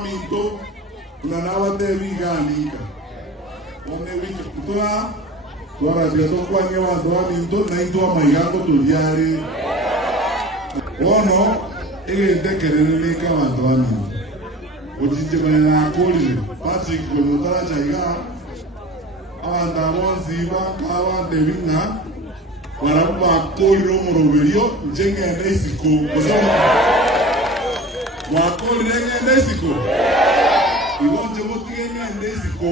minto kuna nawa te viganika omne wiki kutoa tora dia to kwa nyewa doa minto na into maigango tuliare ono ile ndekerere ka wandoa minto ojije bana akoli Patrick Kolotara chaiga awanda monziba kawa devinga waramba akoli romoroberio njenge ndesiko wakoli nenge ndesiko iwonje motigenge ndesiko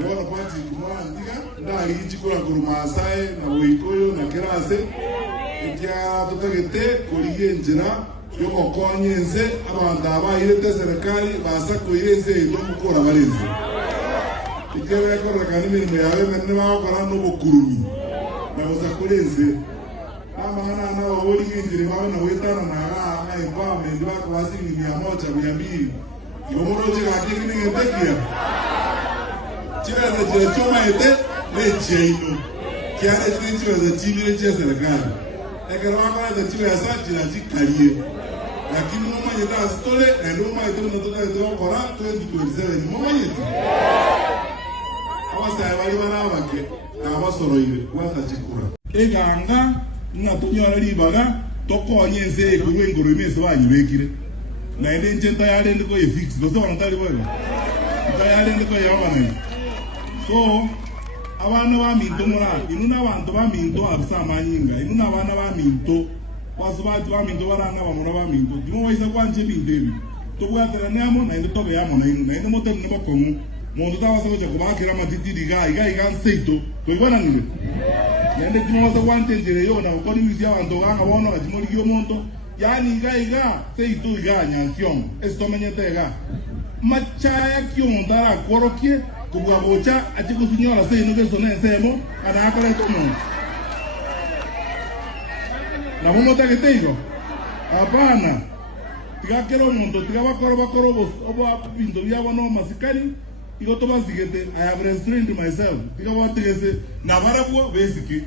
iwona Patrick mwana ndiga ndari ichikora kurumasae na wikoyo na kerase ikya totagete koliye njira yoko konyenze abantu abayirete serikali basa kuyenze indokukora barenze ikebe yakora kandi imirimo yawe mene bakora n'ubukurumi nabuza kurenze amana na waboli ngindiri bawe na wetana na ama empowerment bako basini 100 200 yomoroje kakiri ningetekia chiraza je choma ete lejeino kiana chiraza chibire che serikali ekero bakora de chiwe asachi na chikalie lakini mama yeta stole na ndio mama yetu natoka ndio kora 2027 mama yetu awasa bali bana bake na basoro ile kwata chikura eganga na tunyora libaga tokonyenze kunywe ngoro imese banyibekire na ende njenta yale ndiko ye fix gozo bantali boyo ndayale ndiko yabana so abana ba minto mura inuna abantu ba minto abisamanyinga inuna abana ba minto wasubati ba minto baranga bamura ba minto dimo waisa kwanje bindebi to bwatera namo na inde tobe yamo na inde moto ne bakomu mondo tawa soje kubakira matiti diga iga nseito to ibona ngile yende dimo wasa kwanje njere yo na ukoni misi abantu ganga bono ajimori yo monto yani iga seito iga nyankion estomenyetega machaya kiondara korokie kubwa bocha atiko sinyora se no beso na semo ana akole to mo na mumo taketego hapana tigakero mundo bakoro obo apindo byabo no masikani igoto basigete I have restrained myself tigabategese na barabwo besiki